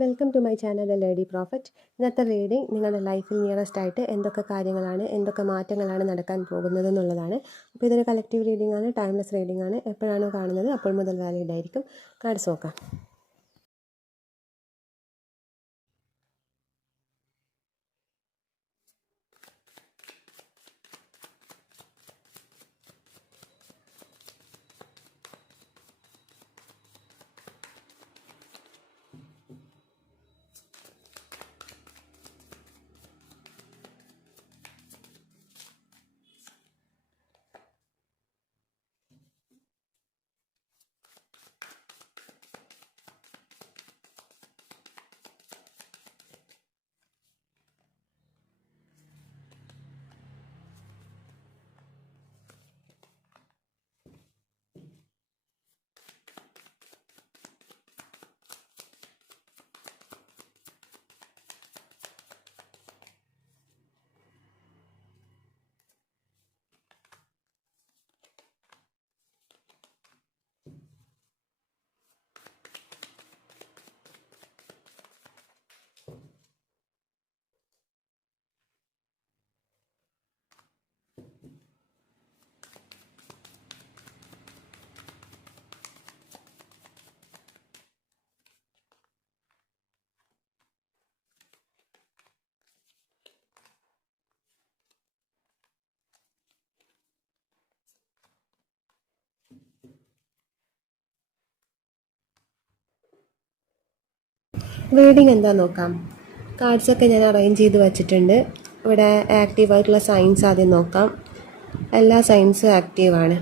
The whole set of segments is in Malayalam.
Welcome to my channel lady prophet. ഇന്നത്തെ റീഡിംഗ് നിങ്ങളുടെ ലൈഫിൽ നിയറസ്റ്റ് ആയിട്ട് എന്തൊക്കെ കാര്യങ്ങളാണ്, എന്തൊക്കെ മാറ്റങ്ങളാണ് നടക്കാൻ പോകുന്നത് എന്നുള്ളതാണ്. അപ്പോൾ ഇതൊരു കളക്റ്റീവ് റീഡിംഗ് ആണ്, ടൈംലെസ് റീഡിംഗ് ആണ്. എപ്പോഴാണോ കാണുന്നത് അപ്പോൾ മുതൽ വാലിഡ് ആയിരിക്കും. കാർഡ്സ് നോക്കാം. റീഡിംഗ് എന്താ നോക്കാം. കാർഡ്സൊക്കെ ഞാൻ അറേഞ്ച് ചെയ്ത് വെച്ചിട്ടുണ്ട്. ഇവിടെ ആക്റ്റീവായിട്ടുള്ള സൈൻസ് ആദ്യം നോക്കാം. എല്ലാ സൈൻസും ആക്റ്റീവാണ്.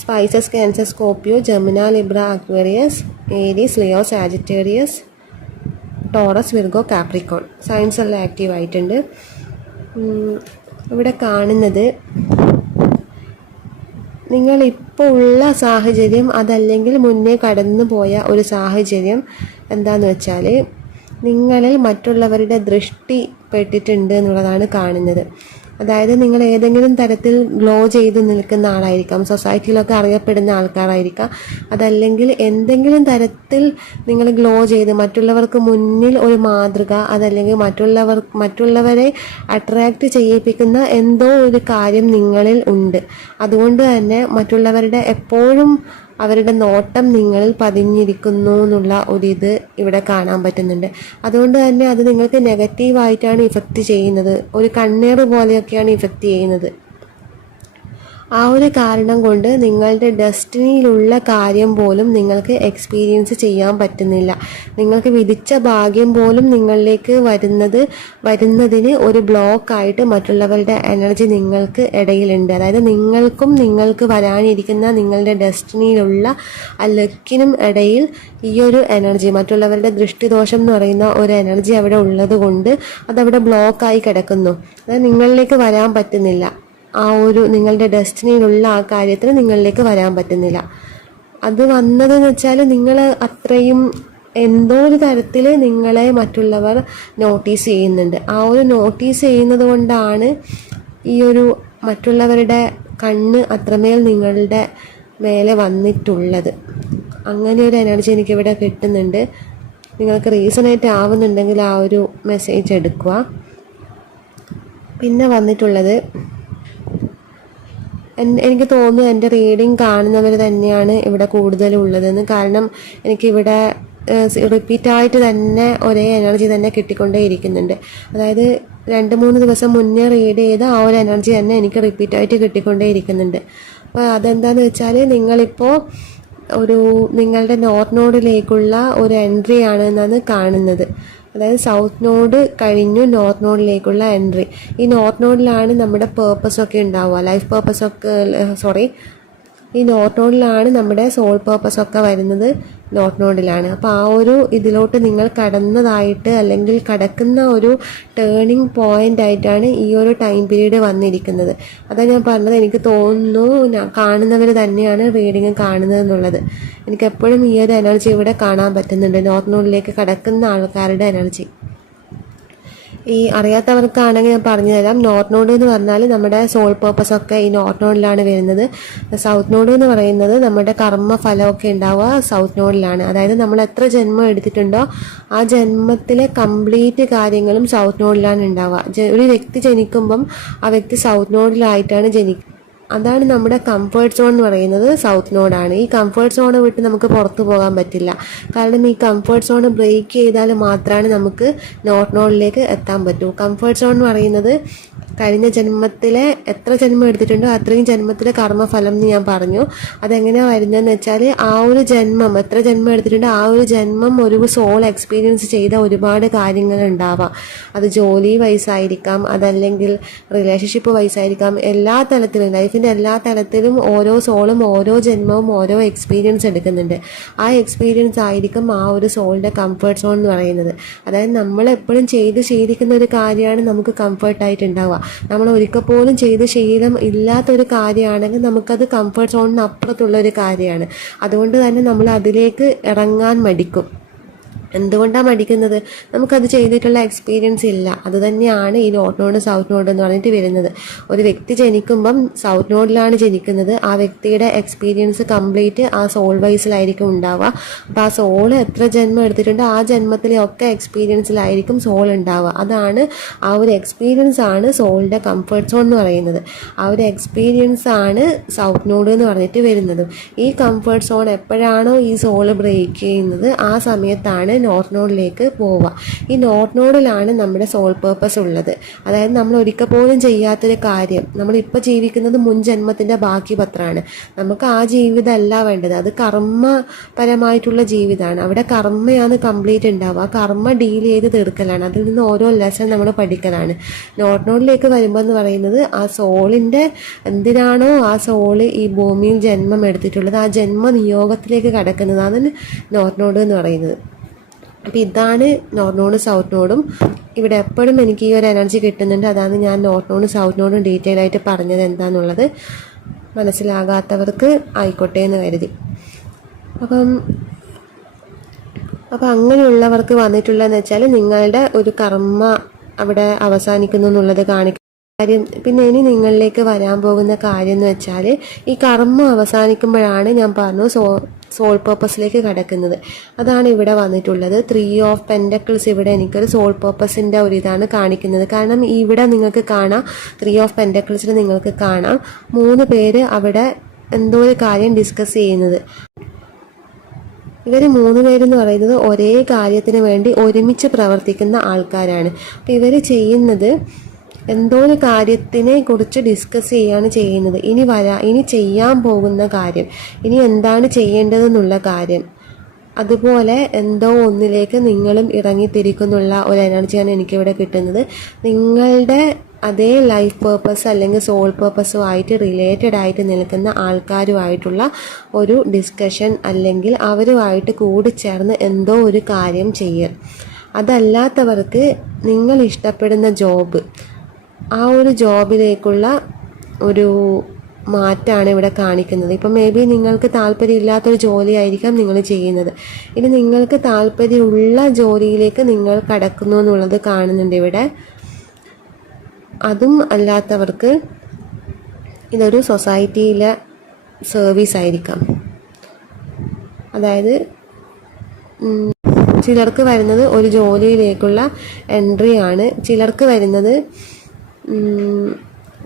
Pisces, Cancer, Scorpio, Gemini, Libra, Aquarius, Aries, Leo, Sagittarius, Taurus, Virgo, Capricorn signs എല്ലാം ആക്റ്റീവായിട്ടുണ്ട്. ഇവിടെ കാണുന്നത് നിങ്ങളിപ്പോൾ ഉള്ള സാഹചര്യം, അതല്ലെങ്കിൽ മുന്നേ കടന്നു പോയ ഒരു സാഹചര്യം എന്താണെന്ന് വെച്ചാൽ നിങ്ങളിൽ മറ്റുള്ളവരുടെ ദൃഷ്ടി പെട്ടിട്ടുണ്ട് എന്നുള്ളതാണ് കാണുന്നത്. അതായത് നിങ്ങൾ ഏതെങ്കിലും തരത്തിൽ ഗ്ലോ ചെയ്ത് നിൽക്കുന്ന ആളായിരിക്കാം, സൊസൈറ്റിയിലൊക്കെ അറിയപ്പെടുന്ന ആൾക്കാരായിരിക്കാം. അതല്ലെങ്കിൽ എന്തെങ്കിലും തരത്തിൽ നിങ്ങൾ ഗ്ലോ ചെയ്ത് മറ്റുള്ളവർക്ക് മുന്നിൽ ഒരു മാതൃക, അതല്ലെങ്കിൽ മറ്റുള്ളവരെ അട്രാക്റ്റ് ചെയ്യിപ്പിക്കുന്ന എന്തോ ഒരു കാര്യം നിങ്ങളിൽ ഉണ്ട്. അതുകൊണ്ട് തന്നെ മറ്റുള്ളവരുടെ എപ്പോഴും അവരുടെ നോട്ടം നിങ്ങളിൽ പതിഞ്ഞിരിക്കുന്നു എന്നുള്ള ഒരിത് ഇവിടെ കാണാൻ പറ്റുന്നുണ്ട്. അതുകൊണ്ട് തന്നെ അത് നിങ്ങൾക്ക് നെഗറ്റീവായിട്ടാണ് ഇഫക്റ്റ് ചെയ്യുന്നത്. ഒരു കണ്ണേറ് പോലെയൊക്കെയാണ് ഇഫക്റ്റ് ചെയ്യുന്നത്. ആ ഒരു കാരണം കൊണ്ട് നിങ്ങളുടെ ഡെസ്റ്റിനിയിലുള്ള കാര്യം പോലും നിങ്ങൾക്ക് എക്സ്പീരിയൻസ് ചെയ്യാൻ പറ്റുന്നില്ല. നിങ്ങൾക്ക് വിധിച്ച ഭാഗ്യം പോലും നിങ്ങളിലേക്ക് വരുന്നതിന് ഒരു ബ്ലോക്കായിട്ട് മറ്റുള്ളവരുടെ എനർജി നിങ്ങൾക്ക് ഇടയിലുണ്ട്. അതായത് നിങ്ങൾക്ക് വരാനിരിക്കുന്ന നിങ്ങളുടെ ഡെസ്റ്റിനിയിലുള്ള ആ ലക്കിനും ഇടയിൽ ഈ ഒരു എനർജി, മറ്റുള്ളവരുടെ ദൃഷ്ടിദോഷം എന്ന് പറയുന്ന ഒരു എനർജി അവിടെ ഉള്ളത് കൊണ്ട് അതവിടെ ബ്ലോക്കായി കിടക്കുന്നു. അതായത് നിങ്ങളിലേക്ക് വരാൻ പറ്റുന്നില്ല. ആ ഒരു നിങ്ങളുടെ ഡെസ്റ്റിനിയിലുള്ള ആ കാര്യത്തിന് നിങ്ങളിലേക്ക് വരാൻ പറ്റുന്നില്ല. അത് വന്നതെന്ന് വെച്ചാൽ നിങ്ങൾ അത്രയും എന്തോ ഒരു തരത്തിൽ നിങ്ങളെ മറ്റുള്ളവർ നോട്ടീസ് ചെയ്യുന്നുണ്ട്. ആ ഒരു നോട്ടീസ് ചെയ്യുന്നത് കൊണ്ടാണ് ഈ ഒരു മറ്റുള്ളവരുടെ കണ്ണ് അത്രമേൽ നിങ്ങളുടെ മേലെ വന്നിട്ടുള്ളത്. അങ്ങനെ ഒരു എനർജി എനിക്കിവിടെ കിട്ടുന്നുണ്ട്. നിങ്ങൾക്ക് റീസണേറ്റ് ആവുന്നുണ്ടെങ്കിൽ ആ ഒരു മെസ്സേജ് എടുക്കുക. പിന്നെ വന്നിട്ടുള്ളത്, എനിക്ക് തോന്നുന്നു എൻ്റെ റീഡിങ് കാണുന്നവർ തന്നെയാണ് ഇവിടെ കൂടുതലുള്ളതെന്ന്. കാരണം എനിക്കിവിടെ റിപ്പീറ്റായിട്ട് തന്നെ ഒരേ എനർജി തന്നെ കിട്ടിക്കൊണ്ടേ ഇരിക്കുന്നുണ്ട്. അതായത് 2-3 ദിവസം മുന്നേ റീഡ് ചെയ്ത ആ ഒരു എനർജി തന്നെ എനിക്ക് റിപ്പീറ്റായിട്ട് കിട്ടിക്കൊണ്ടേ ഇരിക്കുന്നുണ്ട്. അപ്പോൾ അതെന്താണെന്ന് വെച്ചാൽ നിങ്ങളിപ്പോൾ നിങ്ങളുടെ നോർത്ത് നോഡിലേക്കുള്ള ഒരു എൻട്രി ആണെന്നാണ് കാണുന്നത്. അതായത് സൗത്ത് നോഡ് കഴിഞ്ഞു നോർത്ത് നോഡിലേക്കുള്ള എൻട്രി. ഈ നോർത്ത് നോഡിലാണ് നമ്മുടെ പേർപ്പസൊക്കെ ഉണ്ടാവുക, ലൈഫ് പേർപ്പസൊക്കെ ഈ നോർത്ത് നോഡിലാണ് നമ്മുടെ സോൾ പേർപ്പസൊക്കെ വരുന്നത്, നോർത്ത് നോഡിലാണ്. അപ്പോൾ ആ ഒരു ഇതിലോട്ട് നിങ്ങൾ കടന്നതായിട്ട്, അല്ലെങ്കിൽ കടക്കുന്ന ഒരു ടേണിംഗ് പോയിന്റ് ആയിട്ടാണ് ഈ ഒരു ടൈം പീരീഡ് വന്നിരിക്കുന്നത്. അതാണ് ഞാൻ പറഞ്ഞത്. എനിക്ക് തോന്നുന്നു കാണുന്നവർ തന്നെയാണ് റീഡിങ് കാണുന്നത് എന്നുള്ളത്. എനിക്ക് എപ്പോഴും ഈ ഒരു എനർജി ഇവിടെ കാണാൻ പറ്റുന്നുണ്ട്, നോർത്ത് നോഡിലേക്ക് കടക്കുന്ന ആൾക്കാരുടെ എനർജി. ഈ അറിയാത്തവർക്കാണെങ്കിൽ ഞാൻ പറഞ്ഞു തരാം. നോർത്ത് നോഡ് എന്ന് പറഞ്ഞാൽ നമ്മുടെ സോൾ പേർപ്പസ് ഒക്കെ ഈ നോർത്ത് നോഡിലാണ് വരുന്നത്. സൗത്ത് നോഡ് എന്ന് പറയുന്നത് നമ്മുടെ കർമ്മ ഫലമൊക്കെ ഉണ്ടാവുക സൗത്ത് നോഡിലാണ്. അതായത് നമ്മൾ എത്ര ജന്മം എടുത്തിട്ടുണ്ടോ ആ ജന്മത്തിലെ കംപ്ലീറ്റ് കാര്യങ്ങളും സൗത്ത് നോഡിലാണ് ഉണ്ടാവുക. ഒരു വ്യക്തി ജനിക്കുമ്പം ആ വ്യക്തി സൗത്ത് നോഡിലായിട്ടാണ് ജനിക്കുക. അതാണ് നമ്മുടെ കംഫേർട്ട് സോൺ എന്ന് പറയുന്നത് സൗത്ത് നോഡാണ്. ഈ കംഫേർട്ട് സോൺ വിട്ട് നമുക്ക് പുറത്തു പോകാൻ പറ്റില്ല. കാരണം ഈ കംഫേർട്ട് സോൺ ബ്രേക്ക് ചെയ്താൽ മാത്രമാണ് നമുക്ക് നോർത്ത് നോഡിലേക്ക് എത്താൻ പറ്റൂ. കംഫേർട്ട് സോൺ എന്ന് പറയുന്നത് കഴിഞ്ഞ ജന്മത്തിലെ എത്ര ജന്മം എടുത്തിട്ടുണ്ടോ അത്രയും ജന്മത്തിലെ കർമ്മഫലം എന്ന് ഞാൻ പറഞ്ഞു. അതെങ്ങനെയാണ് വരുന്നതെന്ന് വെച്ചാൽ ആ ഒരു ജന്മം എത്ര ജന്മം എടുത്തിട്ടുണ്ടോ ആ ഒരു ജന്മം ഒരു സോൾ എക്സ്പീരിയൻസ് ചെയ്ത ഒരുപാട് കാര്യങ്ങൾ ഉണ്ടാവാം. അത് ജോലി വൈസായിരിക്കാം, അതല്ലെങ്കിൽ റിലേഷൻഷിപ്പ് വൈസായിരിക്കാം. എല്ലാ തലത്തിലും ലൈഫിൻ്റെ എല്ലാ തലത്തിലും ഓരോ സോളും ഓരോ ജന്മവും ഓരോ എക്സ്പീരിയൻസ് എടുക്കുന്നുണ്ട്. ആ എക്സ്പീരിയൻസ് ആയിരിക്കും ആ ഒരു സോളിൻ്റെ കംഫേർട്ട് സോൺ എന്ന് പറയുന്നത്. അതായത് നമ്മളെപ്പോഴും ചെയ്ത് ശീലിക്കുന്ന ഒരു കാര്യമാണ് നമുക്ക് കംഫേർട്ടായിട്ട് ഉണ്ടാവുക. നമ്മൾ ഒരിക്കൽ പോലും ചെയ്ത് ശീലം ഇല്ലാത്തൊരു കാര്യമാണെങ്കിൽ നമുക്കത് കംഫർട്ട് സോണിന് അപ്പുറത്തുള്ളൊരു കാര്യമാണ്. അതുകൊണ്ട് തന്നെ നമ്മൾ അതിലേക്ക് ഇറങ്ങാൻ മടിക്കും. എന്തുകൊണ്ടാണ് മടിക്കുന്നത്? നമുക്കത് ചെയ്തിട്ടുള്ള എക്സ്പീരിയൻസ് ഇല്ല. അത് തന്നെയാണ് ഈ നോർത്ത് നോഡ് സൗത്ത് നോഡ് എന്ന് പറഞ്ഞിട്ട് വരുന്നത്. ഒരു വ്യക്തി ജനിക്കുമ്പം സൗത്ത് നോഡിലാണ് ജനിക്കുന്നത്. ആ വ്യക്തിയുടെ എക്സ്പീരിയൻസ് കംപ്ലീറ്റ് ആ സോൾ വൈസിലായിരിക്കും ഉണ്ടാവുക. അപ്പോൾ ആ സോൾ എത്ര ജന്മം എടുത്തിട്ടുണ്ടോ ആ ജന്മത്തിലെ ഒക്കെ എക്സ്പീരിയൻസിലായിരിക്കും സോൾ ഉണ്ടാവുക. അതാണ് ആ ഒരു എക്സ്പീരിയൻസ് ആണ് സോളിൻ്റെ കംഫർട്ട് സോൺ എന്ന് പറയുന്നത്. ആ ഒരു എക്സ്പീരിയൻസ് ആണ് സൗത്ത് നോഡ് എന്ന് പറഞ്ഞിട്ട് വരുന്നത്. ഈ കംഫർട്ട് സോൺ എപ്പോഴാണോ ഈ സോള് ബ്രേക്ക് ചെയ്യുന്നത് ആ സമയത്താണ് നോർത്ത് നോഡിലേക്ക് പോവുക. ഈ നോർത്ത് നോഡിലാണ് നമ്മുടെ സോൾ പേർപ്പസ് ഉള്ളത്. അതായത് നമ്മൾ ഒരിക്കൽ പോലും ചെയ്യാത്തൊരു കാര്യം. നമ്മളിപ്പോൾ ജീവിക്കുന്നത് മുൻ ജന്മത്തിൻ്റെ ബാക്കി പത്രമാണ്. നമുക്ക് ആ ജീവിതമല്ല വേണ്ടത്. അത് കർമ്മപരമായിട്ടുള്ള ജീവിതമാണ്. അവിടെ കർമ്മയാണ് കംപ്ലീറ്റ് ഉണ്ടാവുക. കർമ്മ ഡീൽ ചെയ്ത് തീർക്കലാണ്. അതിൽ നിന്ന് ഓരോ ലെസൺ നമ്മൾ പഠിക്കലാണ്. നോർത്ത് നോഡിലേക്ക് വരുമ്പോൾ എന്ന് പറയുന്നത് ആ സോളിൻ്റെ എന്തിനാണോ ആ സോള് ഈ ഭൂമിയിൽ ജന്മം എടുത്തിട്ടുള്ളത് ആ ജന്മ നിയോഗത്തിലേക്ക് കടക്കുന്നതാണ് നോർത്ത് നോഡ് എന്ന് പറയുന്നത്. അപ്പോൾ ഇതാണ് നോർത്ത് നോഡും സൗത്ത് നോഡും. ഇവിടെ എപ്പോഴും എനിക്ക് ഈ ഒരു എനർജി കിട്ടുന്നുണ്ട്. അതാണ് ഞാൻ നോർത്ത് നോഡും സൗത്ത് നോഡും ഡീറ്റെയിൽ ആയിട്ട് പറഞ്ഞത് എന്താണെന്നുള്ളത്. മനസ്സിലാകാത്തവർക്ക് ആയിക്കോട്ടെ എന്ന് കരുതി. അപ്പം അങ്ങനെയുള്ളവർക്ക് വന്നിട്ടുള്ളതെന്ന് വെച്ചാൽ നിങ്ങളുടെ ഒരു കർമ്മ അവിടെ അവസാനിക്കുന്നു എന്നുള്ളത് കാണിക്കും. കാര്യം പിന്നെ ഇനി നിങ്ങളിലേക്ക് വരാൻ പോകുന്ന കാര്യം എന്ന് വെച്ചാൽ ഈ കർമ്മം അവസാനിക്കുമ്പോഴാണ് ഞാൻ പറഞ്ഞു സോൾ പേർപ്പസിലേക്ക് കടക്കുന്നത്. അതാണ് ഇവിടെ വന്നിട്ടുള്ളത്. 3 ഓഫ് പെൻറ്റക്കിൾസ് ഇവിടെ എനിക്കൊരു സോൾ പേർപ്പസിൻ്റെ ഒരു ഇതാണ് കാണിക്കുന്നത്. കാരണം ഇവിടെ നിങ്ങൾക്ക് കാണാം 3 ഓഫ് പെൻറ്റക്കിൾസിൽ നിങ്ങൾക്ക് കാണാം 3 പേര് അവിടെ എന്തോ ഒരു കാര്യം ഡിസ്കസ് ചെയ്യുന്നത്. ഇവർ 3 പേരെന്ന് പറയുന്നത് ഒരേ കാര്യത്തിന് വേണ്ടി ഒരുമിച്ച് പ്രവർത്തിക്കുന്ന ആൾക്കാരാണ്. അപ്പോൾ ഇവർ ചെയ്യുന്നത് എന്തോ ഒരു കാര്യത്തിനെ കുറിച്ച് ഡിസ്കസ് ചെയ്യാണ് ചെയ്യുന്നത്. ഇനി ചെയ്യാൻ പോകുന്ന കാര്യം, ഇനി എന്താണ് ചെയ്യേണ്ടതെന്നുള്ള കാര്യം, അതുപോലെ എന്തോ ഒന്നിലേക്ക് നിങ്ങളും ഇറങ്ങിത്തിരിക്കുന്നുള്ള ഒരു എനർജിയാണ് എനിക്കിവിടെ കിട്ടുന്നത്. നിങ്ങളുടെ അതേ ലൈഫ് പേർപ്പസ് അല്ലെങ്കിൽ സോൾ പേർപ്പസുമായിട്ട് റിലേറ്റഡ് ആയിട്ട് നിൽക്കുന്ന ആൾക്കാരുമായിട്ടുള്ള ഒരു ഡിസ്കഷൻ അല്ലെങ്കിൽ അവരുമായിട്ട് കൂടിച്ചേർന്ന് എന്തോ ഒരു കാര്യം ചെയ്യൽ. അതല്ലാത്തവർക്ക് നിങ്ങൾ ഇഷ്ടപ്പെടുന്ന ജോബ്, ആ ഒരു ജോബിലേക്കുള്ള ഒരു മാറ്റമാണ് ഇവിടെ കാണിക്കുന്നത്. ഇപ്പം മേ ബി നിങ്ങൾക്ക് താല്പര്യമില്ലാത്തൊരു ജോലിയായിരിക്കാം നിങ്ങൾ ചെയ്യുന്നത്. ഇനി നിങ്ങൾക്ക് താല്പര്യമുള്ള ജോലിയിലേക്ക് നിങ്ങൾ കടക്കുന്നു എന്നുള്ളത് കാണുന്നുണ്ട് ഇവിടെ. അതും അല്ലാത്തവർക്ക് ഇതൊരു സൊസൈറ്റിയിലെ സർവീസ് ആയിരിക്കാം. അതായത് ചിലർക്ക് വരുന്നത് ഒരു ജോലിയിലേക്കുള്ള എൻട്രി ആണ്, ചിലർക്ക് വരുന്നത്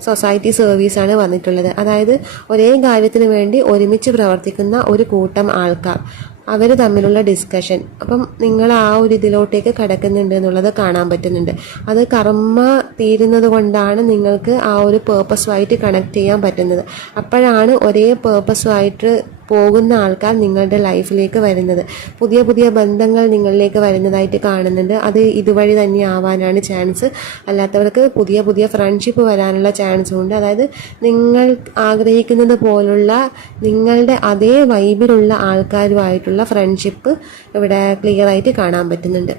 സൊസൈറ്റി സർവീസാണ് വന്നിട്ടുള്ളത്. അതായത് ഒരേ കാര്യത്തിന് വേണ്ടി ഒരുമിച്ച് പ്രവർത്തിക്കുന്ന ഒരു കൂട്ടം ആൾക്കാർ, അവർ തമ്മിലുള്ള ഡിസ്കഷൻ. അപ്പം നിങ്ങൾ ആ ഒരു ഇതിലോട്ടേക്ക് കടക്കുന്നുണ്ട് എന്നുള്ളത് കാണാൻ പറ്റുന്നുണ്ട്. അത് കർമ്മ തീരുന്നത് കൊണ്ടാണ് നിങ്ങൾക്ക് ആ ഒരു പേർപ്പസുമായിട്ട് കണക്ട് ചെയ്യാൻ പറ്റുന്നത്. അപ്പോഴാണ് ഒരേ പേർപ്പസുമായിട്ട് പോകുന്ന ആൾക്കാർ നിങ്ങളുടെ ലൈഫിലേക്ക് വരുന്നത്. പുതിയ പുതിയ ബന്ധങ്ങൾ നിങ്ങളിലേക്ക് വരുന്നതായിട്ട് കാണുന്നുണ്ട്. അത് ഇതുവഴി തന്നെ ആവാനാണ് ചാൻസ്. അല്ലാത്തവർക്ക് പുതിയ പുതിയ ഫ്രണ്ട്ഷിപ്പ് വരാനുള്ള ചാൻസും ഉണ്ട്. അതായത് നിങ്ങൾ ആഗ്രഹിക്കുന്നത് പോലുള്ള നിങ്ങളുടെ അതേ വൈബിലുള്ള ആൾക്കാരുമായിട്ടുള്ള ഫ്രണ്ട്ഷിപ്പ് ഇവിടെ ക്ലിയർ ആയിട്ട് കാണാൻ പറ്റുന്നുണ്ട്.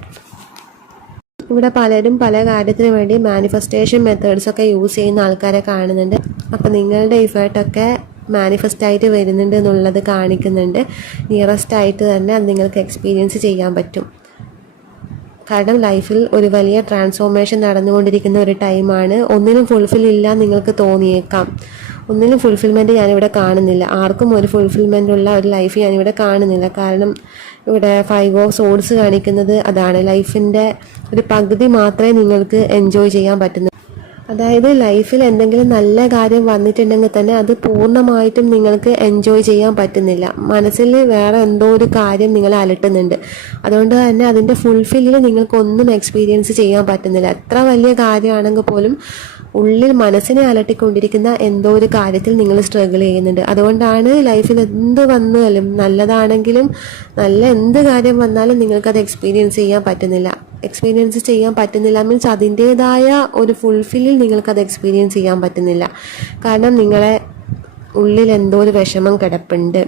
ഇവിടെ പലരും പല കാര്യത്തിന് വേണ്ടി മാനിഫെസ്റ്റേഷൻ മെത്തേഡ്സൊക്കെ യൂസ് ചെയ്യുന്ന ആൾക്കാരെ കാണുന്നുണ്ട്. അപ്പോൾ നിങ്ങളുടെ ഇഫേർട്ടൊക്കെ മാനിഫെസ്റ്റ് ആയിട്ട് വരുന്നുണ്ട് എന്നുള്ളത് കാണിക്കുന്നുണ്ട്. നിയറസ്റ്റ് ആയിട്ട് തന്നെ അത് നിങ്ങൾക്ക് എക്സ്പീരിയൻസ് ചെയ്യാൻ പറ്റും. കാരണം ലൈഫിൽ ഒരു വലിയ ട്രാൻസ്ഫോർമേഷൻ നടന്നുകൊണ്ടിരിക്കുന്ന ഒരു ടൈമാണ്. ഒന്നിനും ഫുൾഫിൽ ഇല്ല നിങ്ങൾക്ക് തോന്നിയേക്കാം. ഒന്നിനും ഫുൾഫിൽമെൻറ്റ് ഞാനിവിടെ കാണുന്നില്ല. ആർക്കും ഒരു ഫുൾഫിൽമെൻ്റ് ഉള്ള ഒരു ലൈഫ് ഞാനിവിടെ കാണുന്നില്ല. കാരണം ഇവിടെ 5 ഓഫ് സോഡ്സ് കാണിക്കുന്നത് അതാണ്. ലൈഫിൻ്റെ ഒരു പകുതി മാത്രമേ നിങ്ങൾക്ക് എൻജോയ് ചെയ്യാൻ പറ്റുന്നു. അതായത് ലൈഫിൽ എന്തെങ്കിലും നല്ല കാര്യം വന്നിട്ടുണ്ടെങ്കിൽ തന്നെ അത് പൂർണ്ണമായിട്ടും നിങ്ങൾക്ക് എൻജോയ് ചെയ്യാൻ പറ്റുന്നില്ല. മനസ്സിൽ വേറെ എന്തോ ഒരു കാര്യം നിങ്ങളെ അലട്ടുന്നുണ്ട്. അതുകൊണ്ട് തന്നെ അതിൻ്റെ ഫുൾഫില്ലിൽ നിങ്ങൾക്കൊന്നും എക്സ്പീരിയൻസ് ചെയ്യാൻ പറ്റുന്നില്ല. എത്ര വലിയ കാര്യമാണെങ്കിൽ പോലും ഉള്ളിൽ മനസ്സിനെ അലട്ടിക്കൊണ്ടിരിക്കുന്ന എന്തോ ഒരു കാര്യത്തിൽ നിങ്ങൾ സ്ട്രഗിൾ ചെയ്യുന്നുണ്ട്. അതുകൊണ്ടാണ് ലൈഫിൽ എന്ത് വന്നാലും, നല്ലതാണെങ്കിലും നല്ല എന്ത് കാര്യം വന്നാലും നിങ്ങൾക്കത് എക്സ്പീരിയൻസ് ചെയ്യാൻ പറ്റുന്നില്ല. മീൻസ് അതിൻ്റേതായ ഒരു ഫുൾഫില്ലിൽ നിങ്ങൾക്കത് എക്സ്പീരിയൻസ് ചെയ്യാൻ പറ്റുന്നില്ല. കാരണം നിങ്ങളെ ഉള്ളിൽ എന്തോ ഒരു വിഷമം കിടപ്പുണ്ട്.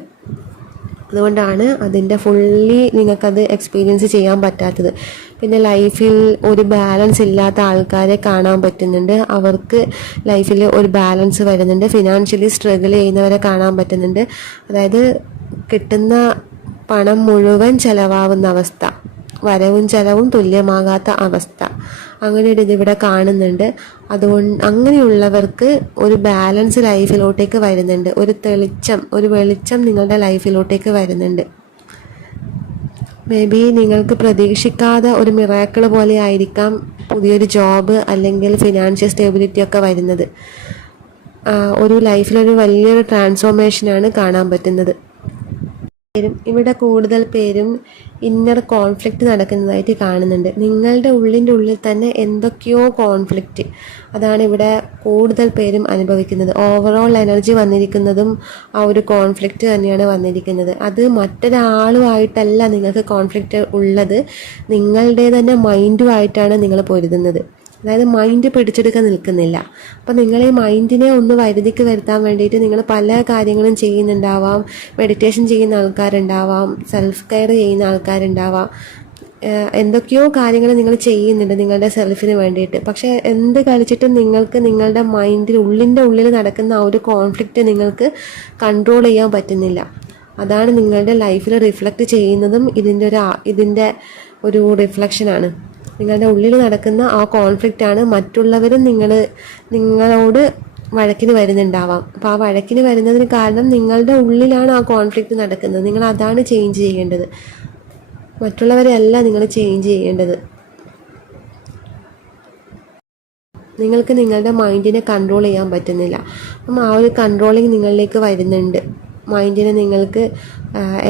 അതുകൊണ്ടാണ് അതിൻ്റെ ഫുള്ളി നിങ്ങൾക്കത് എക്സ്പീരിയൻസ് ചെയ്യാൻ പറ്റാത്തത്. പിന്നെ ലൈഫിൽ ഒരു ബാലൻസ് ഇല്ലാത്ത ആൾക്കാരെ കാണാൻ പറ്റുന്നുണ്ട്. അവർക്ക് ലൈഫിൽ ഒരു ബാലൻസ് വരുന്നുണ്ട്. ഫിനാൻഷ്യലി സ്ട്രഗിൾ ചെയ്യുന്നവരെ കാണാൻ പറ്റുന്നുണ്ട്. അതായത് കിട്ടുന്ന പണം മുഴുവൻ ചിലവാകുന്ന അവസ്ഥ, വരവും ചെലവും തുല്യമാകാത്ത അവസ്ഥ, അങ്ങനെ ഒരു ഇതിവിടെ കാണുന്നുണ്ട്. അതുകൊണ്ട് അങ്ങനെയുള്ളവർക്ക് ഒരു ബാലൻസ് ലൈഫിലോട്ടേക്ക് വരുന്നുണ്ട്. ഒരു വെളിച്ചം നിങ്ങളുടെ ലൈഫിലോട്ടേക്ക് വരുന്നുണ്ട്. മേ ബി നിങ്ങൾക്ക് പ്രതീക്ഷിക്കാതെ ഒരു മിറാക്കിൾ പോലെ ആയിരിക്കാം പുതിയൊരു ജോബ് അല്ലെങ്കിൽ ഫിനാൻഷ്യൽ സ്റ്റെബിലിറ്റി ഒക്കെ വരുന്നത്. ഒരു ലൈഫിലൊരു വലിയൊരു ട്രാൻസ്ഫോർമേഷനാണ് കാണാൻ പറ്റുന്നത്. ഇവിടെ കൂടുതൽ പേരും ഇന്നർ കോൺഫ്ലിക്റ്റ് നടക്കുന്നതായിട്ട് കാണുന്നുണ്ട്. നിങ്ങളുടെ ഉള്ളിൽ തന്നെ എന്തൊക്കെയോ കോൺഫ്ലിക്റ്റ്, അതാണ് ഇവിടെ കൂടുതൽ പേരും അനുഭവിക്കുന്നത്. ഓവറോൾ എനർജി വന്നിരിക്കുന്നതും ആ ഒരു കോൺഫ്ലിക്റ്റ് തന്നെയാണ് വന്നിരിക്കുന്നത്. അത് മറ്റൊരാളുമായിട്ടല്ല നിങ്ങൾക്ക് കോൺഫ്ലിക്റ്റ് ഉള്ളത്, നിങ്ങളുടെ തന്നെ മൈൻഡുമായിട്ടാണ് നിങ്ങൾ പൊരുതുന്നത്. അതായത് മൈൻഡ് പിടിച്ചെടുക്കാൻ നിൽക്കുന്നില്ല. അപ്പം നിങ്ങൾ ഈ മൈൻഡിനെ ഒന്ന് വരുതിക്ക് വരുത്താൻ വേണ്ടിയിട്ട് നിങ്ങൾ പല കാര്യങ്ങളും ചെയ്യുന്നുണ്ടാവാം. മെഡിറ്റേഷൻ ചെയ്യുന്ന ആൾക്കാരുണ്ടാവാം, സെൽഫ് കെയർ ചെയ്യുന്ന ആൾക്കാരുണ്ടാവാം, എന്തൊക്കെയോ കാര്യങ്ങൾ നിങ്ങൾ ചെയ്യുന്നുണ്ട് നിങ്ങളുടെ സെൽഫിന് വേണ്ടിയിട്ട്. പക്ഷേ എന്ത് കളിച്ചിട്ടും നിങ്ങൾക്ക് നിങ്ങളുടെ ഉള്ളിൻ്റെ ഉള്ളിൽ നടക്കുന്ന ആ ഒരു കോൺഫ്ലിക്റ്റ് നിങ്ങൾക്ക് കൺട്രോൾ ചെയ്യാൻ പറ്റുന്നില്ല. അതാണ് നിങ്ങളുടെ ലൈഫിൽ റിഫ്ലക്റ്റ് ചെയ്യുന്നതും ഇതിൻ്റെ ഒരു റിഫ്ലക്ഷനാണ്. നിങ്ങളുടെ ഉള്ളിൽ നടക്കുന്ന ആ കോൺഫ്ലിക്റ്റ് ആണ് മറ്റുള്ളവരും നിങ്ങളോട് വഴക്കിന് വരുന്നുണ്ടാവാം. അപ്പോൾ ആ വഴക്കിന് വരുന്നതിന് കാരണം നിങ്ങളുടെ ഉള്ളിലാണ് ആ കോൺഫ്ലിക്റ്റ് നടക്കുന്നത്. നിങ്ങൾ അതാണ് ചേഞ്ച് ചെയ്യേണ്ടത്, മറ്റുള്ളവരെ അല്ല നിങ്ങൾ ചേഞ്ച് ചെയ്യേണ്ടത്. നിങ്ങൾക്ക് നിങ്ങളുടെ മൈൻഡിനെ കൺട്രോൾ ചെയ്യാൻ പറ്റുന്നില്ല. അപ്പം ആ ഒരു കൺട്രോളിങ് നിങ്ങളിലേക്ക് വരുന്നുണ്ട്. മൈൻഡിനെ നിങ്ങൾക്ക്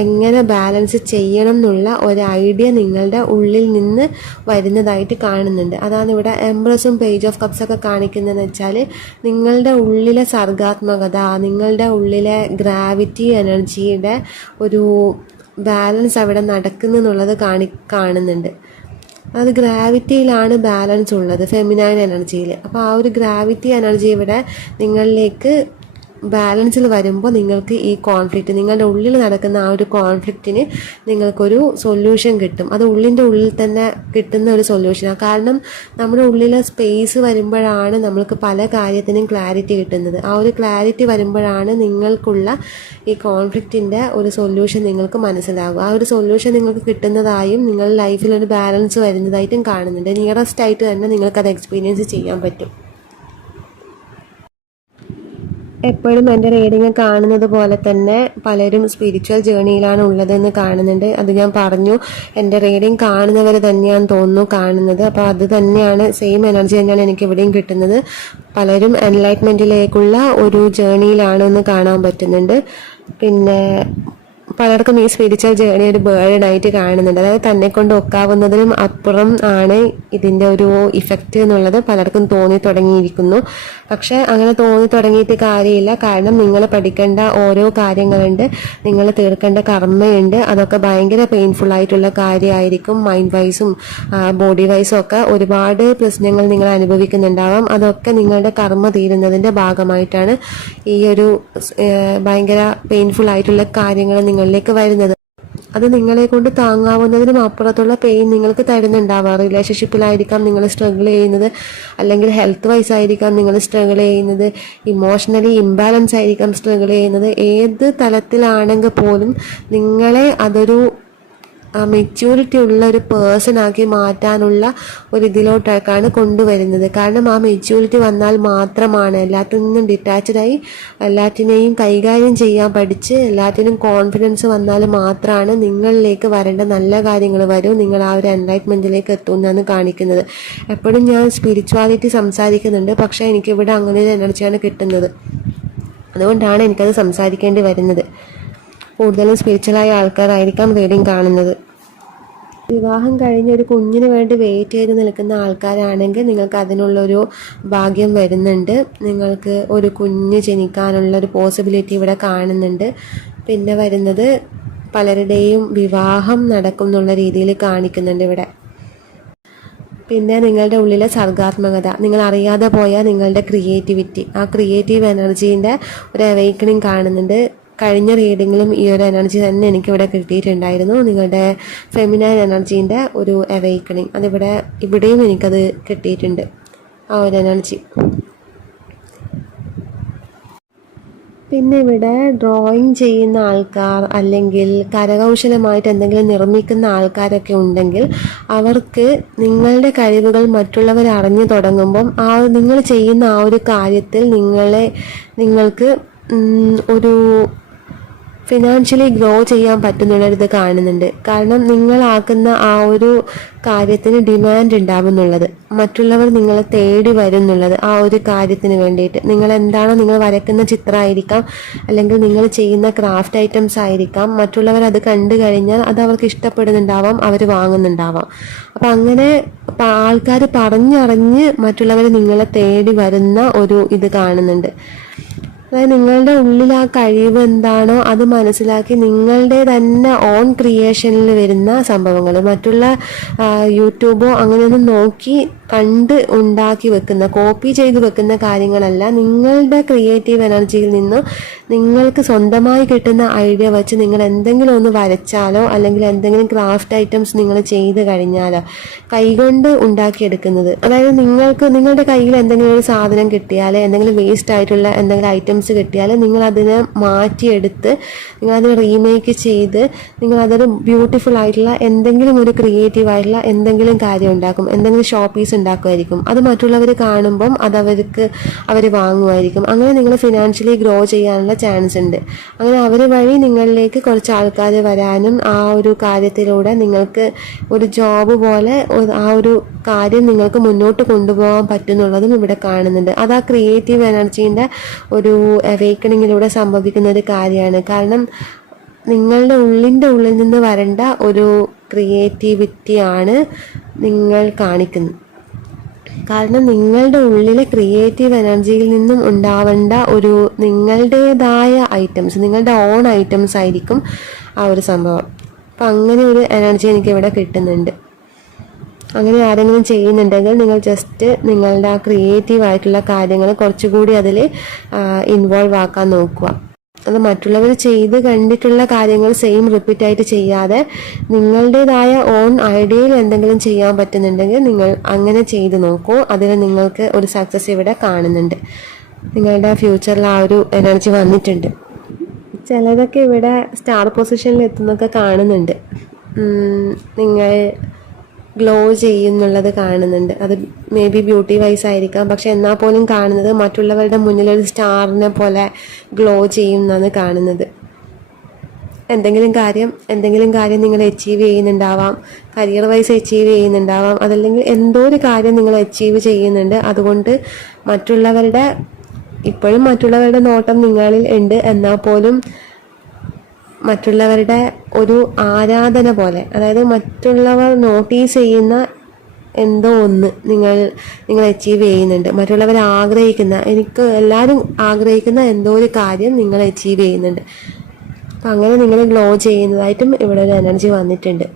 എങ്ങനെ ബാലൻസ് ചെയ്യണം എന്നുള്ള ഒരു ഐഡിയ നിങ്ങളുടെ ഉള്ളിൽ നിന്ന് വരുന്നതായിട്ട് കാണുന്നുണ്ട്. അതാണ് ഇവിടെ എംപ്രസും പേജ് ഓഫ് കപ്സൊക്കെ കാണിക്കുന്നതെന്ന് വെച്ചാൽ നിങ്ങളുടെ ഉള്ളിലെ സർഗാത്മകത, നിങ്ങളുടെ ഉള്ളിലെ ഗ്രാവിറ്റി എനർജിയുടെ ഒരു ബാലൻസ് അവിടെ നടക്കുന്നു എന്നുള്ളത് കാണുന്നുണ്ട്. അത് ഗ്രാവിറ്റിയിലാണ് ബാലൻസ് ഉള്ളത്, ഫെമിനൈൻ എനർജിയിൽ. അപ്പോൾ ആ ഒരു ഗ്രാവിറ്റി എനർജി ഇവിടെ നിങ്ങളിലേക്ക് ബാലൻസിൽ വരുമ്പോൾ നിങ്ങൾക്ക് ഈ കോൺഫ്ലിക്റ്റ്, നിങ്ങളുടെ ഉള്ളിൽ നടക്കുന്ന ആ ഒരു കോൺഫ്ലിക്റ്റിന് നിങ്ങൾക്കൊരു സൊല്യൂഷൻ കിട്ടും. അത് ഉള്ളിൻ്റെ ഉള്ളിൽ തന്നെ കിട്ടുന്ന ഒരു സൊല്യൂഷനാണ്. കാരണം നമ്മുടെ ഉള്ളിലെ സ്പേസ് വരുമ്പോഴാണ് നമ്മൾക്ക് പല കാര്യത്തിനും ക്ലാരിറ്റി കിട്ടുന്നത്. ആ ഒരു ക്ലാരിറ്റി വരുമ്പോഴാണ് നിങ്ങൾക്കുള്ള ഈ കോൺഫ്ലിക്റ്റിൻ്റെ ഒരു സൊല്യൂഷൻ നിങ്ങൾക്ക് മനസ്സിലാകും. ആ ഒരു സൊല്യൂഷൻ നിങ്ങൾക്ക് കിട്ടുന്നതായും നിങ്ങളുടെ ലൈഫിൽ ഒരു ബാലൻസ് വരുന്നതായിട്ടും കാണുന്നുണ്ട്. നിയറസ്റ്റ് ആയിട്ട് തന്നെ നിങ്ങൾക്കത് എക്സ്പീരിയൻസ് ചെയ്യാൻ പറ്റും. എപ്പോഴും എൻ്റെ റീഡിങ് കാണുന്നത് പോലെ തന്നെ പലരും സ്പിരിച്വൽ ജേണിയിലാണ് ഉള്ളതെന്ന് കാണുന്നുണ്ട്. അത് ഞാൻ പറഞ്ഞു, എൻ്റെ റീഡിങ് കാണുന്നവർ തന്നെയാണ് തോന്നുന്നു കാണുന്നത്. അപ്പോൾ അത് തന്നെയാണ്, സെയിം എനർജി തന്നെയാണ് എനിക്ക് ഇവിടെയും കിട്ടുന്നത്. പലരും എൻലൈറ്റ്മെൻറ്റിലേക്കുള്ള ഒരു ജേണിയിലാണെന്ന് കാണാൻ പറ്റുന്നുണ്ട്. പിന്നെ പലർക്കും ഈ സ്പിരിച്വൽ ജേണി ഒരു ബേർഡനായിട്ട് കാണുന്നുണ്ട്. അതായത് തന്നെ കൊണ്ട് ഒക്കാവുന്നതിനും അപ്പുറം ആണ് ഇതിൻ്റെ ഒരു ഇഫക്റ്റ് എന്നുള്ളത് പലർക്കും തോന്നി തുടങ്ങിയിരിക്കുന്നു. പക്ഷെ അങ്ങനെ തോന്നി തുടങ്ങിയിട്ട് കാര്യമില്ല. കാരണം നിങ്ങൾ പഠിക്കേണ്ട ഓരോ കാര്യങ്ങളുണ്ട്, നിങ്ങൾ തീർക്കേണ്ട കർമ്മയുണ്ട്. അതൊക്കെ ഭയങ്കര പെയിൻഫുൾ ആയിട്ടുള്ള കാര്യമായിരിക്കും. മൈൻഡ് വൈസും ബോഡി വൈസും ഒക്കെ ഒരുപാട് പ്രശ്നങ്ങൾ നിങ്ങൾ അനുഭവിക്കുന്നുണ്ടാവാം. അതൊക്കെ നിങ്ങളുടെ കർമ്മ തീരുന്നതിൻ്റെ ഭാഗമായിട്ടാണ് ഈ ഒരു ഭയങ്കര പെയിൻഫുൾ ആയിട്ടുള്ള കാര്യങ്ങൾ നിങ്ങളിലേക്ക് വരുന്നത്. അത് നിങ്ങളെ കൊണ്ട് താങ്ങാവുന്നതിനും അപ്പുറത്തുള്ള പെയിൻ നിങ്ങൾക്ക് തരുന്നുണ്ടാവാം. റിലേഷൻഷിപ്പിലായിരിക്കാം നിങ്ങൾ സ്ട്രഗിൾ ചെയ്യുന്നത്, അല്ലെങ്കിൽ ഹെൽത്ത് വൈസ് ആയിരിക്കാം നിങ്ങൾ സ്ട്രഗിൾ ചെയ്യുന്നത്, ഇമോഷണലി ഇംബാലൻസ് ആയിരിക്കാം സ്ട്രഗിൾ ചെയ്യുന്നത്. ഏത് തലത്തിലാണെങ്കിൽ പോലും നിങ്ങളെ അതൊരു മെച്യൂരിറ്റി ഉള്ള ഒരു പേഴ്സണാക്കി മാറ്റാനുള്ള ഒരു ഇതിലോട്ടേക്കാണ് കൊണ്ടുവരുന്നത്. കാരണം ആ മെച്യൂരിറ്റി വന്നാൽ മാത്രമാണ് എല്ലാത്തിൽ നിന്നും ഡിറ്റാച്ച്ഡായി എല്ലാറ്റിനെയും കൈകാര്യം ചെയ്യാൻ പഠിച്ച് എല്ലാറ്റിനും കോൺഫിഡൻസ് വന്നാൽ മാത്രമാണ് നിങ്ങളിലേക്ക് വരേണ്ട നല്ല കാര്യങ്ങൾ വരും, നിങ്ങൾ ആ ഒരു എൻലൈറ്റ്മെൻറ്റിലേക്ക് എത്തുമെന്നാണ് കാണിക്കുന്നത്. എപ്പോഴും ഞാൻ സ്പിരിച്വാലിറ്റി സംസാരിക്കുന്നുണ്ട്, പക്ഷേ എനിക്കിവിടെ അങ്ങനെ ഒരു എനർജിയാണ് കിട്ടുന്നത്. അതുകൊണ്ടാണ് എനിക്കത് സംസാരിക്കേണ്ടി വരുന്നത്. കൂടുതലും സ്പിരിച്വലായ ആൾക്കാരായിരിക്കാം റീഡിങ് കാണുന്നത്. വിവാഹം കഴിഞ്ഞ് ഒരു കുഞ്ഞിന് വേണ്ടി വെയിറ്റ് ചെയ്ത് നിൽക്കുന്ന ആൾക്കാരാണെങ്കിൽ നിങ്ങൾക്ക് അതിനുള്ളൊരു ഭാഗ്യം വരുന്നുണ്ട്. നിങ്ങൾക്ക് ഒരു കുഞ്ഞ് ജനിക്കാനുള്ളൊരു പോസിബിലിറ്റി ഇവിടെ കാണുന്നുണ്ട്. പിന്നെ വരുന്നത് പലരുടെയും വിവാഹം നടക്കും എന്നുള്ള രീതിയിൽ കാണിക്കുന്നുണ്ട് ഇവിടെ. പിന്നെ നിങ്ങളുടെ ഉള്ളിലെ സർഗാത്മകത, നിങ്ങൾ അറിയാതെ പോയ നിങ്ങളുടെ ക്രിയേറ്റിവിറ്റി, ആ ക്രിയേറ്റീവ് എനർജീൻ്റെ ഒരു അവേക്കണിങ് കാണുന്നുണ്ട്. കഴിഞ്ഞ റീഡിങ്ങിലും ഈ ഒരു എനർജി തന്നെ എനിക്കിവിടെ കിട്ടിയിട്ടുണ്ടായിരുന്നു. നിങ്ങളുടെ ഫെമിനൈൻ എനർജീൻ്റെ ഒരു അവേക്കണിങ് ഇവിടെയും എനിക്കത് കിട്ടിയിട്ടുണ്ട്, ആ ഒരു എനർജി. പിന്നെ ഇവിടെ ഡ്രോയിങ് ചെയ്യുന്ന ആൾക്കാർ അല്ലെങ്കിൽ കരകൗശലമായിട്ട് എന്തെങ്കിലും നിർമ്മിക്കുന്ന ആൾക്കാരൊക്കെ ഉണ്ടെങ്കിൽ അവർക്ക് നിങ്ങളുടെ കഴിവുകൾ മറ്റുള്ളവർ അറിഞ്ഞു തുടങ്ങുമ്പം നിങ്ങൾ ചെയ്യുന്ന ആ ഒരു കാര്യത്തിൽ നിങ്ങൾക്ക് ഒരു ഫിനാൻഷ്യലി ഗ്രോ ചെയ്യാൻ പറ്റുന്നുള്ളൊരിത് കാണുന്നുണ്ട്. കാരണം നിങ്ങളാക്കുന്ന ആ ഒരു കാര്യത്തിന് ഡിമാൻഡ് ഉണ്ടാവുന്നുള്ളത്, മറ്റുള്ളവർ നിങ്ങളെ തേടി വരുന്നുള്ളത് ആ ഒരു കാര്യത്തിന് വേണ്ടിയിട്ട്. നിങ്ങൾ എന്താണോ നിങ്ങൾ വരയ്ക്കുന്ന ചിത്രമായിരിക്കാം, അല്ലെങ്കിൽ നിങ്ങൾ ചെയ്യുന്ന ക്രാഫ്റ്റ് ഐറ്റംസ് ആയിരിക്കാം, മറ്റുള്ളവർ അത് കണ്ടു കഴിഞ്ഞാൽ അത് അവർക്ക് ഇഷ്ടപ്പെടുന്നുണ്ടാവാം, അവർ വാങ്ങുന്നുണ്ടാവാം. അപ്പം അങ്ങനെ ആൾക്കാർ പറഞ്ഞറിഞ്ഞ് മറ്റുള്ളവർ നിങ്ങളെ തേടി വരുന്ന ഒരു ഇത് കാണുന്നുണ്ട്. അതായത് നിങ്ങളുടെ ഉള്ളിൽ ആ കഴിവ് എന്താണോ അത് മനസ്സിലാക്കി നിങ്ങളുടെ തന്നെ ഓൺ ക്രിയേഷനിൽ വരുന്ന സംഭവങ്ങൾ, മറ്റുള്ള യൂട്യൂബോ അങ്ങനെയൊന്നും നോക്കി കണ്ട് ഉണ്ടാക്കി വെക്കുന്ന, കോപ്പി ചെയ്ത് വെക്കുന്ന കാര്യങ്ങളല്ല. നിങ്ങളുടെ ക്രിയേറ്റീവ് എനർജിയിൽ നിന്നും നിങ്ങൾക്ക് സ്വന്തമായി കിട്ടുന്ന ഐഡിയ വെച്ച് നിങ്ങൾ എന്തെങ്കിലും ഒന്ന് വരച്ചാലോ അല്ലെങ്കിൽ എന്തെങ്കിലും ക്രാഫ്റ്റ് ഐറ്റംസ് നിങ്ങൾ ചെയ്ത് കഴിഞ്ഞാലോ കൈകൊണ്ട് ഉണ്ടാക്കിയെടുക്കുന്നത്. അതായത് നിങ്ങളുടെ കയ്യിൽ എന്തെങ്കിലും ഒരു സാധനം കിട്ടിയാൽ, എന്തെങ്കിലും വേസ്റ്റ് ആയിട്ടുള്ള എന്തെങ്കിലും ഐറ്റംസ് കിട്ടിയാൽ നിങ്ങൾ അതിനെ മാറ്റിയെടുത്ത് നിങ്ങളത് റീമേക്ക് ചെയ്ത് നിങ്ങളതൊരു ബ്യൂട്ടിഫുൾ ആയിട്ടുള്ള എന്തെങ്കിലും ഒരു ക്രിയേറ്റീവ് ആയിട്ടുള്ള എന്തെങ്കിലും കാര്യം ഉണ്ടാക്കും, എന്തെങ്കിലും ഷോപ്പ് പീസ് ഉണ്ടാക്കുമായിരിക്കും. അത് മറ്റുള്ളവർ കാണുമ്പം അവർ വാങ്ങുമായിരിക്കും. അങ്ങനെ നിങ്ങൾ ഫിനാൻഷ്യലി ഗ്രോ ചെയ്യാനുള്ള ചാൻസ് ഉണ്ട്. അങ്ങനെ അവർ വഴി നിങ്ങളിലേക്ക് കുറച്ച് ആൾക്കാർ വരാനും ആ ഒരു കാര്യത്തിലൂടെ നിങ്ങൾക്ക് ഒരു ജോബ് പോലെ ആ ഒരു കാര്യം നിങ്ങൾക്ക് മുന്നോട്ട് കൊണ്ടുപോകാൻ പറ്റുന്നുള്ളതും ഇവിടെ കാണുന്നുണ്ട്. അത് ആ ക്രിയേറ്റീവ് എനർജീൻ്റെ ഒരു അവേക്കണിങ്ങിലൂടെ സംഭവിക്കുന്ന ഒരു കാര്യമാണ്. കാരണം നിങ്ങളുടെ ഉള്ളിൽ നിന്ന് വരേണ്ട ഒരു ക്രിയേറ്റിവിറ്റിയാണ് നിങ്ങൾ കാണിക്കുന്നത്. കാരണം നിങ്ങളുടെ ഉള്ളിലെ ക്രിയേറ്റീവ് എനർജിയിൽ നിന്നും ഉണ്ടാവേണ്ട ഒരു നിങ്ങളുടേതായ ഐറ്റംസ്, നിങ്ങളുടെ ഓൺ ഐറ്റംസ് ആയിരിക്കും ആ ഒരു സംഭവം. അപ്പം അങ്ങനെ ഒരു എനർജി എനിക്കിവിടെ കിട്ടുന്നുണ്ട്. അങ്ങനെ ആരെങ്കിലും ചെയ്യുന്നുണ്ടെങ്കിൽ നിങ്ങൾ ജസ്റ്റ് നിങ്ങളുടെ ആ ക്രിയേറ്റീവ് ആയിട്ടുള്ള കാര്യങ്ങൾ കുറച്ചുകൂടി അതിൽ ഇൻവോൾവ് ആക്കാൻ നോക്കുക. അത് മറ്റുള്ളവർ ചെയ്ത് കണ്ടിട്ടുള്ള കാര്യങ്ങൾ സെയിം റിപ്പീറ്റ് ആയിട്ട് ചെയ്യാതെ നിങ്ങളുടേതായ ഓൺ ഐഡിയയിൽ എന്തെങ്കിലും ചെയ്യാൻ പറ്റുന്നുണ്ടെങ്കിൽ നിങ്ങൾ അങ്ങനെ ചെയ്ത് നോക്കൂ. അതിൽ നിങ്ങൾക്ക് ഒരു സക്സസ് ഇവിടെ കാണുന്നുണ്ട്. നിങ്ങളുടെ ഫ്യൂച്ചറിൽ ആ ഒരു എനർജി വന്നിട്ടുണ്ട്. ചിലതൊക്കെ ഇവിടെ സ്റ്റാർ പൊസിഷനിൽ എത്തുന്നൊക്കെ കാണുന്നുണ്ട്. നിങ്ങൾ ഗ്ലോ ചെയ്യുന്നുള്ളത് കാണുന്നുണ്ട്. അത് മേ ബി ബ്യൂട്ടി വൈസ് ആയിരിക്കാം, പക്ഷെ എന്നാൽ പോലും കാണുന്നത് മറ്റുള്ളവരുടെ മുന്നിലൊരു സ്റ്റാറിനെ പോലെ ഗ്ലോ ചെയ്യുന്നതാണ് കാണുന്നത്. എന്തെങ്കിലും കാര്യം നിങ്ങൾ അച്ചീവ് ചെയ്യുന്നുണ്ടാവാം, കരിയർ വൈസ് അച്ചീവ് ചെയ്യുന്നുണ്ടാവാം, അതല്ലെങ്കിൽ എന്തോ ഒരു കാര്യം നിങ്ങൾ അച്ചീവ് ചെയ്യുന്നുണ്ട്. അതുകൊണ്ട് ഇപ്പോഴും മറ്റുള്ളവരുടെ നോട്ടം നിങ്ങളിൽ ഉണ്ട്. എന്നാൽ പോലും മറ്റുള്ളവരുടെ ഒരു ആരാധന പോലെ, അതായത് മറ്റുള്ളവർ നോട്ടീസ് ചെയ്യുന്ന എന്തോ ഒന്ന് നിങ്ങൾ അച്ചീവ് ചെയ്യുന്നുണ്ട്. മറ്റുള്ളവർ എല്ലാവരും ആഗ്രഹിക്കുന്ന എന്തോ ഒരു കാര്യം നിങ്ങൾ അച്ചീവ് ചെയ്യുന്നുണ്ട്. അപ്പം അങ്ങനെ നിങ്ങൾ ഗ്ലോ ചെയ്യുന്നതായിട്ടും ഇവിടെ ഒരു എനർജി വന്നിട്ടുണ്ട്.